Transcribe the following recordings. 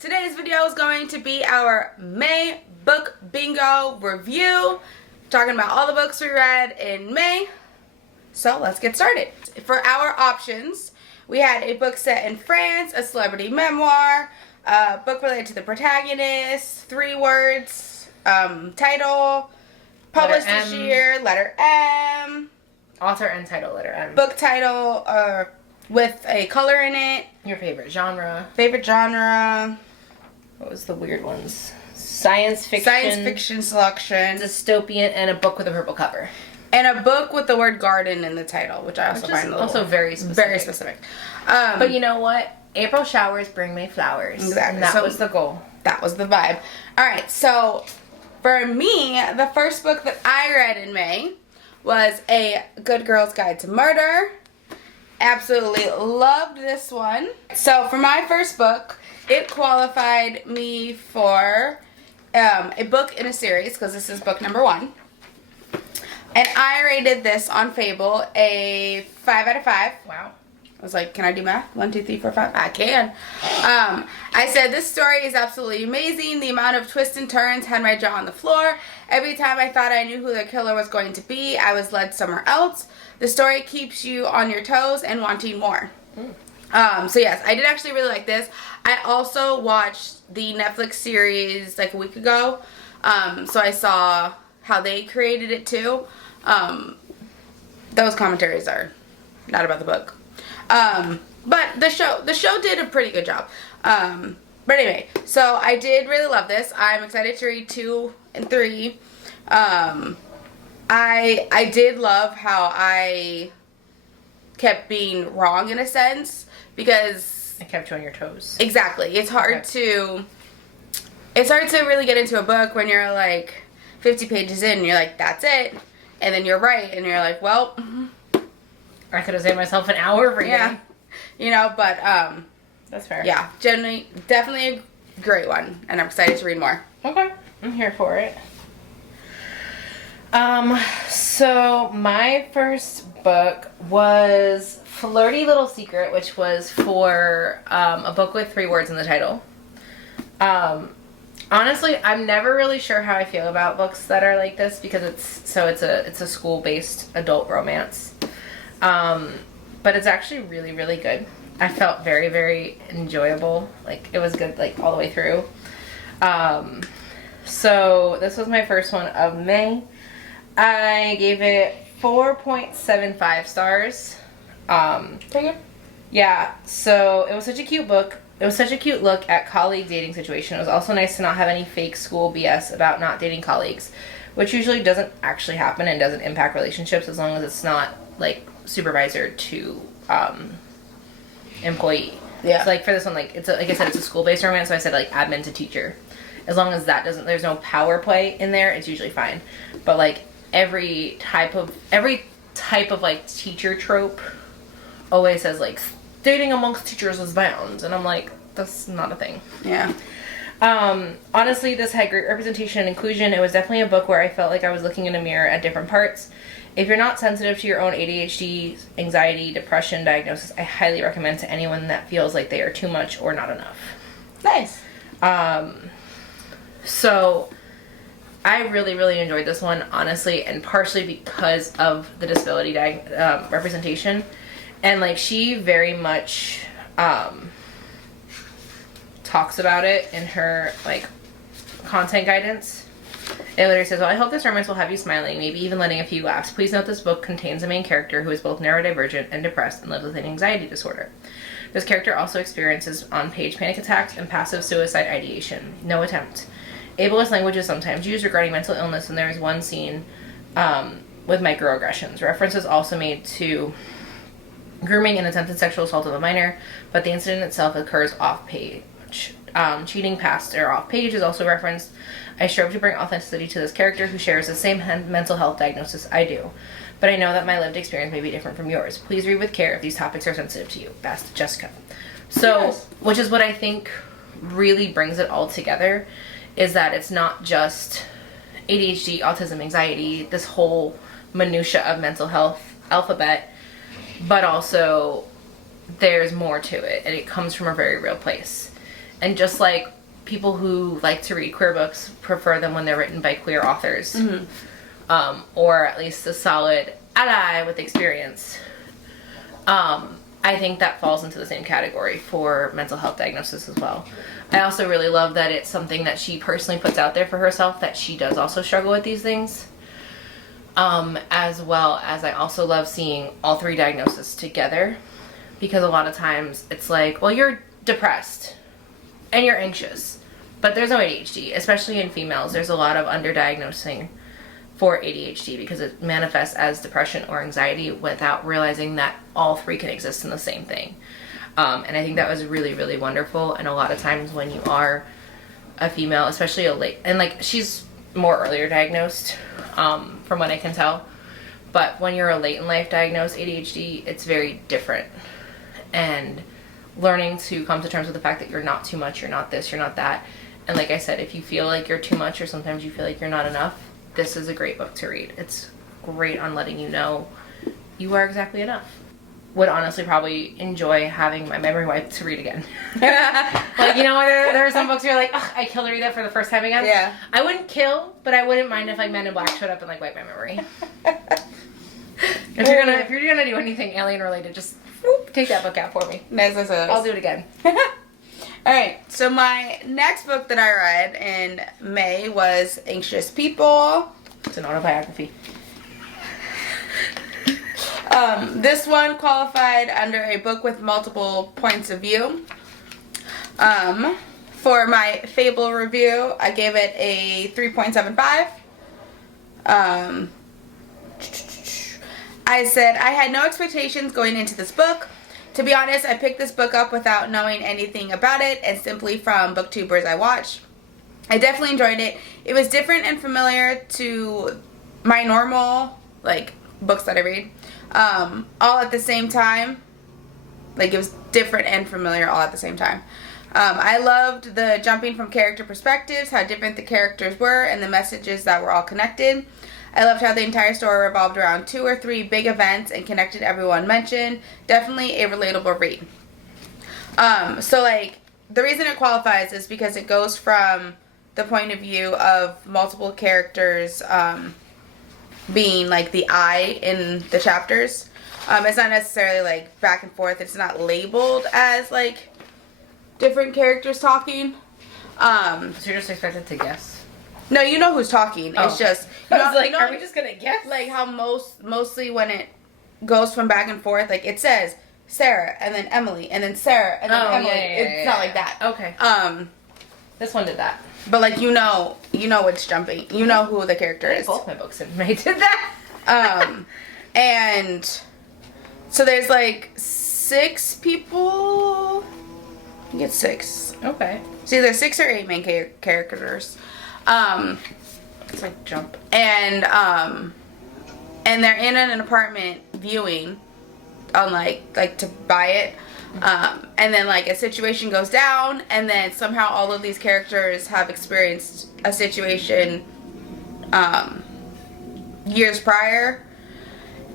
Today's video is going to be our May book bingo review, talking about all the books we read in May. So let's get started. For our options, we had a book set in France, a celebrity memoir, a book related to the protagonist, 3 words, title, published this year, letter M. Author and title, letter M. Book title with a color in it. Your favorite genre. Favorite genre. What was the weird ones? Science fiction. Science fiction selection. Dystopian, and a book with a purple cover. And a book with the word garden in the title, which I also find a little, also very specific. Very specific. But you know what? April showers bring May flowers. Exactly. And that was the goal. That was the vibe. Alright, so for me, the first book that I read in May was A Good Girl's Guide to Murder. Absolutely loved this one. So for my first book, it qualified me for a book in a series, because this is book number 1. And I rated this on Fable a 5 out of 5. Wow. I was like, can I do math? 1, 2, 3, 4, 5. I can. I said, this story is absolutely amazing. The amount of twists and turns had my jaw on the floor. Every time I thought I knew who the killer was going to be, I was led somewhere else. The story keeps you on your toes and wanting more. So yes, I did actually really like this. I also watched the Netflix series like a week ago. So I saw how they created it too. Those commentaries are not about the book. But the show did a pretty good job. But anyway, so I did really love this. I'm excited to read 2 and 3. I did love how I kept being wrong in a sense, because It kept you on your toes. exactly, it's hard to really get into a book when you're like 50 pages in and you're like, that's it, and then you're right and you're like, well, I could have saved myself an hour reading. yeah, you know. But That's fair. yeah, definitely a great one, and I'm excited to read more. Okay. I'm here for it. So my first book was Flirty Little Secret, which was for a book with 3 words in the title. Honestly, I'm never really sure how I feel about books that are like this, because it's a school-based adult romance. But it's actually really, really good. I felt very, very enjoyable. Like, it was good, like, all the way through. So this was my first one of May. I gave it 4.75 stars. Pretty good. Yeah, so it was such a cute book. It was such a cute look at colleague dating situation. It was also nice to not have any fake school BS about not dating colleagues, which usually doesn't actually happen and doesn't impact relationships, as long as it's not like supervisor to employee. Yeah. So like for this one, like like I said, it's a school-based romance, so I said like admin to teacher. As long as that doesn't, there's no power play in there, it's usually fine. But like every type of like teacher trope always says like dating amongst teachers is bound, and I'm like, that's not a thing. Yeah. Honestly, this had great representation and inclusion. It was definitely a book where I felt like I was looking in a mirror at different parts. If you're not sensitive to your own ADHD, anxiety, depression diagnosis, I highly recommend to anyone that feels like they are too much or not enough. Nice. So I really, really enjoyed this one, honestly, and partially because of the disability representation. And like, she very much talks about it in her like content guidance. It literally says, well, I hope this romance will have you smiling, maybe even letting a few laughs. Please note this book contains a main character who is both neurodivergent and depressed and lives with an anxiety disorder. This character also experiences on-page panic attacks and passive suicide ideation. No attempt. Ableist language is sometimes used regarding mental illness, and there is one scene with microaggressions. Reference is also made to grooming and attempted sexual assault of a minor, but the incident itself occurs off-page. Cheating past or off-page is also referenced. I strove to bring authenticity to this character who shares the same mental health diagnosis I do, but I know that my lived experience may be different from yours. Please read with care if these topics are sensitive to you. Best, Jessica. So, yes. Which is what I think really brings it all together, is that it's not just ADHD, autism, anxiety, this whole minutia of mental health alphabet, but also there's more to it, and it comes from a very real place. And just like people who like to read queer books prefer them when they're written by queer authors, or at least a solid ally with experience. I think that falls into the same category for mental health diagnosis as well. I also really love that it's something that she personally puts out there for herself, that she does also struggle with these things. As well as I also love seeing all three diagnoses together, because a lot of times it's like, well, you're depressed and you're anxious, but there's no ADHD, especially in females. There's a lot of underdiagnosing for ADHD because it manifests as depression or anxiety without realizing that all three can exist in the same thing. And I think that was really, really wonderful. And a lot of times when you are a female, especially a late, and like she's more earlier diagnosed, from what I can tell, but when you're a late in life diagnosed ADHD, it's very different. And learning to come to terms with the fact that you're not too much, you're not this, you're not that. And like I said, if you feel like you're too much or sometimes you feel like you're not enough, this is a great book to read. It's great on letting you know you are exactly enough. Would honestly probably enjoy having my memory wiped to read again. Like, you know, there are some books where you're like, ugh, I kill to read that for the first time again. Yeah. I wouldn't kill, but I wouldn't mind if like Men in Black showed up and like wiped my memory. If you're gonna do anything alien related, just whoop, take that book out for me. Nice. I'll do it again. Alright, so my next book that I read in May was Anxious People. It's an autobiography. This one qualified under a book with multiple points of view. For my Fable review, I gave it a 3.75. I said I had no expectations going into this book. To be honest, I picked this book up without knowing anything about it and simply from booktubers I watch. I definitely enjoyed it. It was different and familiar to my normal, like, books that I read. All at the same time. Like, it was different and familiar all at the same time. I loved the jumping from character perspectives, how different the characters were, and the messages that were all connected. I loved how the entire story revolved around 2 or 3 big events and connected everyone mentioned. Definitely a relatable read. So, like, the reason it qualifies is because it goes from the point of view of multiple characters, being like the I in the chapters. It's not necessarily like back and forth. It's not labeled as like different characters talking. So you're just expected to guess? No, you know who's talking. Oh. It's just I was like, are we just gonna guess? Like how mostly when it goes from back and forth, like it says Sarah and then Emily and then Sarah and then Emily. It's not like that. Okay. This one did that. But like you know it's jumping. You know who the character is. Both my books in May did that. And so there's like 6 people. You get 6. Okay. See, there's 6 or 8 main characters. It's like jump. And they're in an apartment viewing on like to buy it. And then like a situation goes down, and then somehow all of these characters have experienced a situation years prior,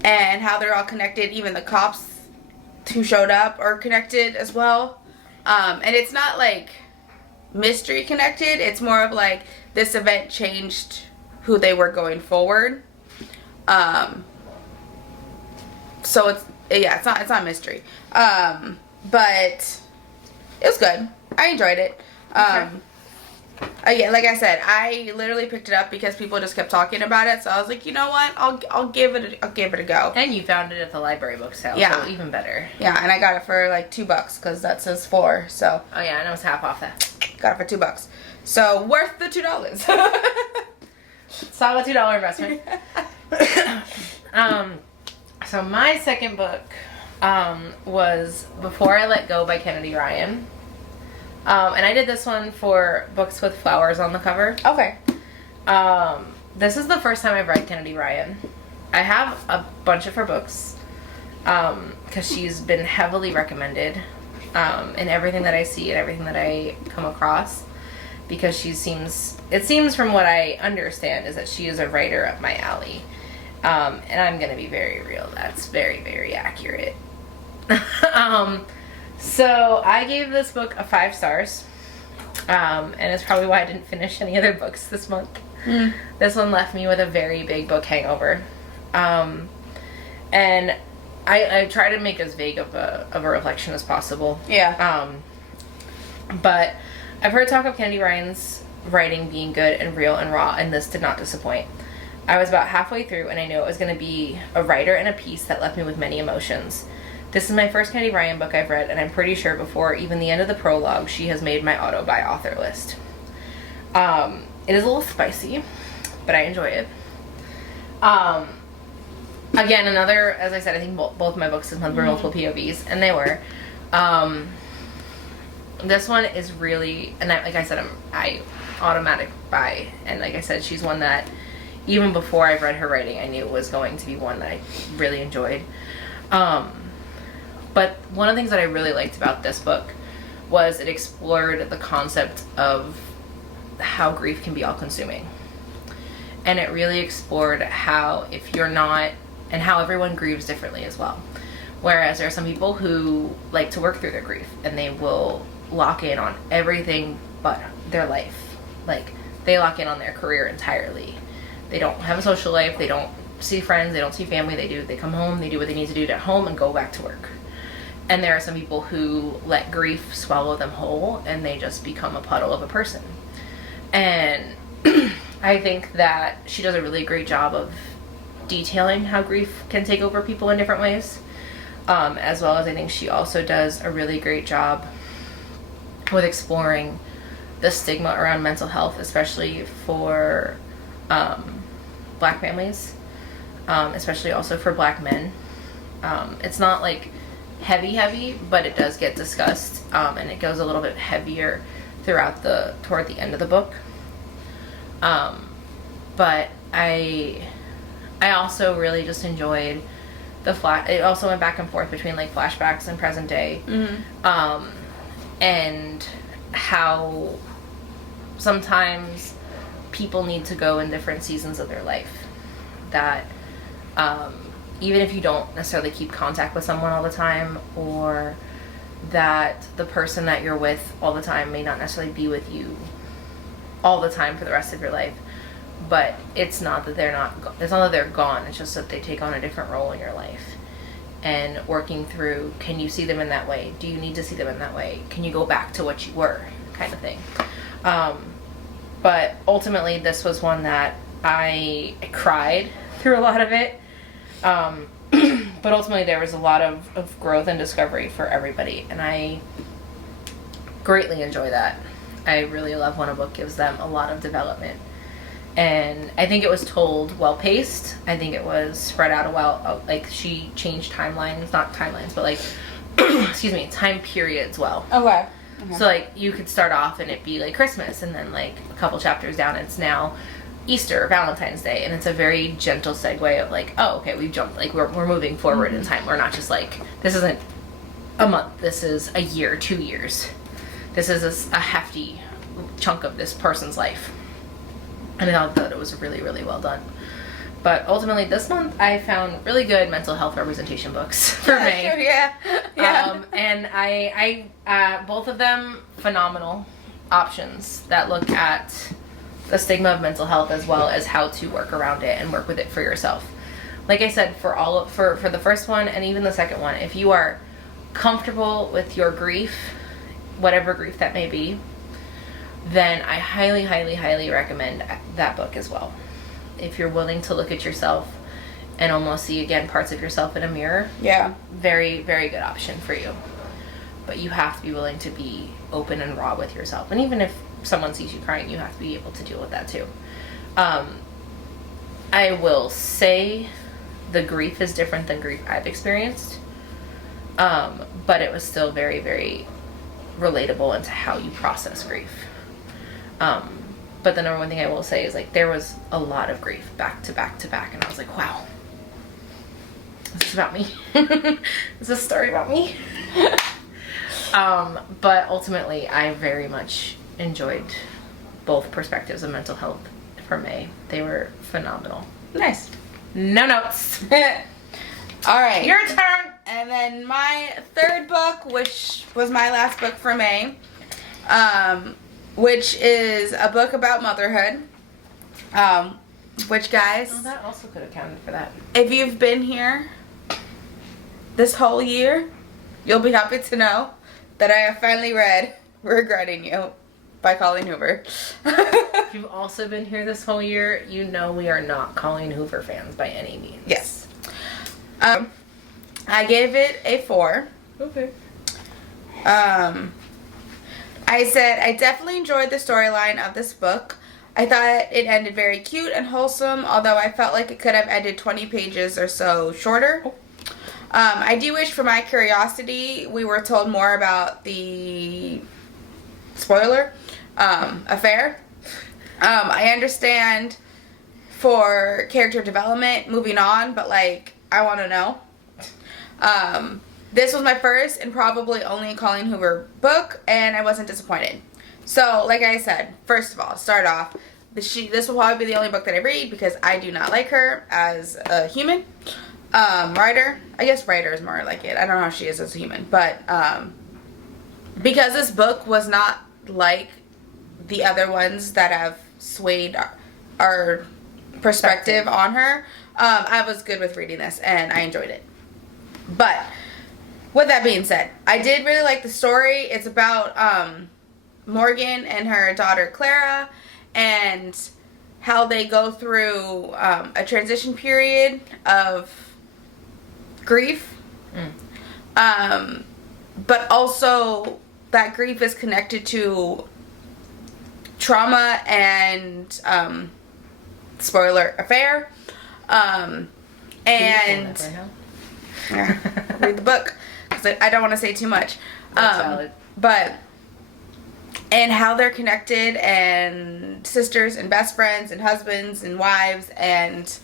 and how they're all connected. Even the cops who showed up are connected as well. And it's not like mystery connected. It's more of like this event changed who they were going forward. So it's not mystery. But it was good. I enjoyed it. Yeah, like I said, I literally picked it up because people just kept talking about it. So I was like, you know what? I'll give it a go. And you found it at the library book sale, Yeah. so even better. Yeah, and I got it for like $2 because that says 4. So Oh yeah, and it was half off that. got it for $2. So worth the $2. Solid $2 investment. So my second book was Before I Let Go by Kennedy Ryan. And I did this one for books with flowers on the cover. Okay. This is the first time I've read Kennedy Ryan. I have a bunch of her books because she's been heavily recommended in everything that I see and everything that I come across, because it seems from what I understand is that she is a writer up my alley. And I'm going to be very real. That's very, very accurate. So I gave this book a 5 stars. And it's probably why I didn't finish any other books this month. This one left me with a very big book hangover. And I try to make as vague of a reflection as possible. Yeah. But I've heard talk of Kennedy Ryan's writing being good and real and raw, and this did not disappoint. I was about halfway through, and I knew it was going to be a writer and a piece that left me with many emotions. This is my first Kennedy Ryan book I've read, and I'm pretty sure before even the end of the prologue, she has made my auto-buy author list. It is a little spicy, but I enjoy it. Again, another, as I said, I think both my books this month were multiple POVs, and they were. This one is really, and like I said, I automatic buy, and like I said, she's one that even before I've read her writing, I knew was going to be one that I really enjoyed. But one of the things that I really liked about this book was it explored the concept of how grief can be all-consuming. And it really explored how if you're not, and how everyone grieves differently as well. Whereas there are some people who like to work through their grief, and they will lock in on everything but their life. Like, they lock in on their career entirely. They don't have a social life, they don't see friends, they don't see family, they come home, they do what they need to do at home and go back to work. And there are some people who let grief swallow them whole, and they just become a puddle of a person. And I think that she does a really great job of detailing how grief can take over people in different ways. As well as I think she also does a really great job with exploring the stigma around mental health, especially for Black families, especially also for Black men. It's not like heavy, but it does get discussed, and it goes a little bit heavier toward the end of the book. But I also really just enjoyed it also went back and forth between like flashbacks and present day. And how sometimes people need to go in different seasons of their life. That even if you don't necessarily keep contact with someone all the time, or that the person that you're with all the time may not necessarily be with you all the time for the rest of your life. But it's not that they're gone, it's just that they take on a different role in your life. And working through, can you see them in that way? Do you need to see them in that way? Can you go back to what you were, kind of thing. But ultimately, this was one that I cried through a lot of it. But ultimately, there was a lot of growth and discovery for everybody. And I greatly enjoy that. I really love when a book gives them a lot of development. And I think it was told well-paced. I think it was spread out like she changed timelines, not timelines, but like, excuse me, time periods well. Okay. So like you could start off and it be like Christmas, and then like a couple chapters down it's now Easter, Valentine's Day, and it's a very gentle segue of like, oh, okay, we've jumped, like we're moving forward in time. We're not just like, this isn't a month, this is a year, 2 years. This is a hefty chunk of this person's life. And I thought that it was really, really well done. But ultimately, this month I found really good mental health representation books for me. Sure, yeah. And I both of them phenomenal options that look at the stigma of mental health as well as how to work around it and work with it for yourself. Like I said, for the first one and even the second one, if you are comfortable with your grief, whatever grief that may be, then I highly, highly, highly recommend that book as well. If you're willing to look at yourself and almost see again parts of yourself in a mirror, Yeah. very, very good option for you. But you have to be willing to be open and raw with yourself. And even if someone sees you crying, you have to be able to deal with that too. I will say the grief is different than grief I've experienced. But it was still very, very relatable into how you process grief. But the number one thing I will say is like there was a lot of grief back to back to back, and I was like, wow, this is about me. Is this a story about me? But ultimately I very much enjoyed both perspectives of mental health for May. They were phenomenal. Nice. No notes. All right. Your turn. And then my third book, which was my last book for May, which is a book about motherhood. Which, guys, Oh, that also could have counted for that. if you've been here this whole year, you'll be happy to know that I have finally read Regretting You by Colleen Hoover. If you've also been here this whole year, you know we are not Colleen Hoover fans by any means. Yes. I gave it a 4. Okay. I said I definitely enjoyed the storyline of this book. I thought it ended very cute and wholesome, although I felt like it could have ended 20 pages or so shorter. I do wish, for my curiosity, we were told more about the spoiler affair. I understand for character development, moving on, but like, I want to know. This was my first and probably only Colleen Hoover book, and I wasn't disappointed. So, like I said, first of all, start off, this will probably be the only book that I read because I do not like her as a human. Writer, I guess writer is more like it. I don't know how she is as a human, but because this book was not like the other ones that have swayed our perspective on her, I was good with reading this and I enjoyed it. But with that being said, I did really like the story. It's about Morgan and her daughter Clara and how they go through a transition period of grief. But also that grief is connected to trauma and spoiler affair. And yeah, read the book because I don't want to say too much. That's valid. But and how they're connected and sisters and best friends and husbands and wives and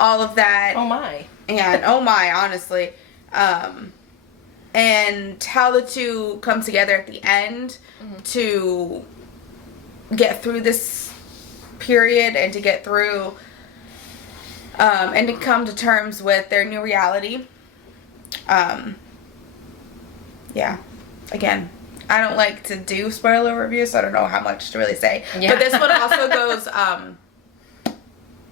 all of that. Oh my. And oh my, honestly. And how the two come together at the end to get through this period and to get through and to come to terms with their new reality. Yeah. Again, I don't like to do spoiler reviews, so I don't know how much to really say. Yeah. But this one also goes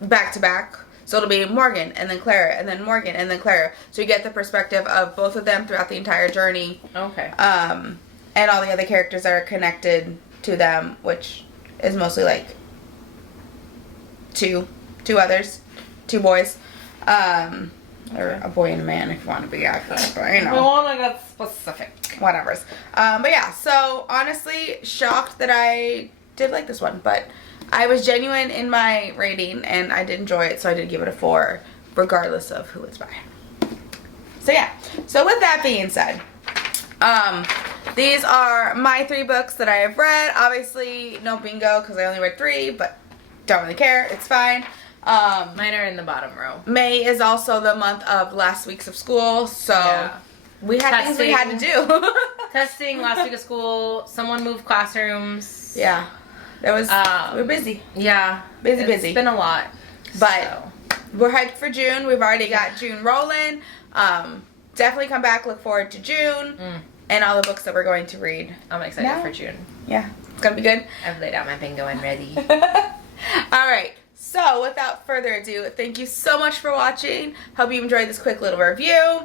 back to back. So it'll be Morgan and then Clara and then Morgan and then Clara. So you get the perspective of both of them throughout the entire journey. Okay. And all the other characters that are connected to them, which is mostly like two boys. Or a boy and a man if you want to be accurate, but you know. We want to get specific. Whatever's. But yeah, so honestly, shocked that I did like this one, but I was genuine in my rating and I did enjoy it, so I did give it a 4, regardless of who it's by. So yeah, so with that being said, these are my 3 books that I have read. Obviously, no bingo because I only read 3, but don't really care, it's fine. Mine are in the bottom row. May is also the month of last weeks of school, so we had things we had to do. Testing last week of school. Someone moved classrooms. Yeah, that was we were busy. Yeah, busy. It's been a lot, but we're hyped for June. We've already got June rolling. Definitely come back. Look forward to June and all the books that we're going to read. I'm excited for June. Yeah, it's gonna be good. I've laid out my bingo and ready. All right. So, without further ado, thank you so much for watching. Hope you enjoyed this quick little review.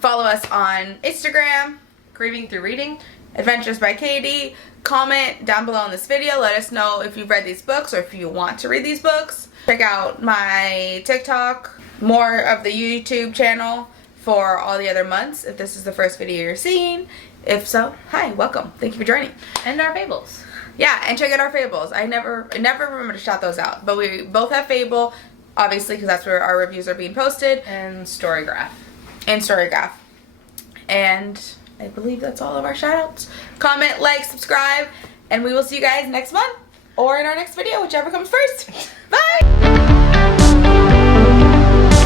Follow us on Instagram, Grieving Through Reading, Adventures by Katie. Comment down below in this video. Let us know if you've read these books or if you want to read these books. Check out my TikTok, more of the YouTube channel for all the other months if this is the first video you're seeing. If so, hi, welcome. Thank you for joining. and our fables. Yeah, and check out our fables. I never remember to shout those out, but we both have Fable, obviously, because that's where our reviews are being posted. And Storygraph. And Storygraph. And I believe that's all of our shout outs. Comment, like, subscribe, and we will see you guys next month or in our next video, whichever comes first. Bye!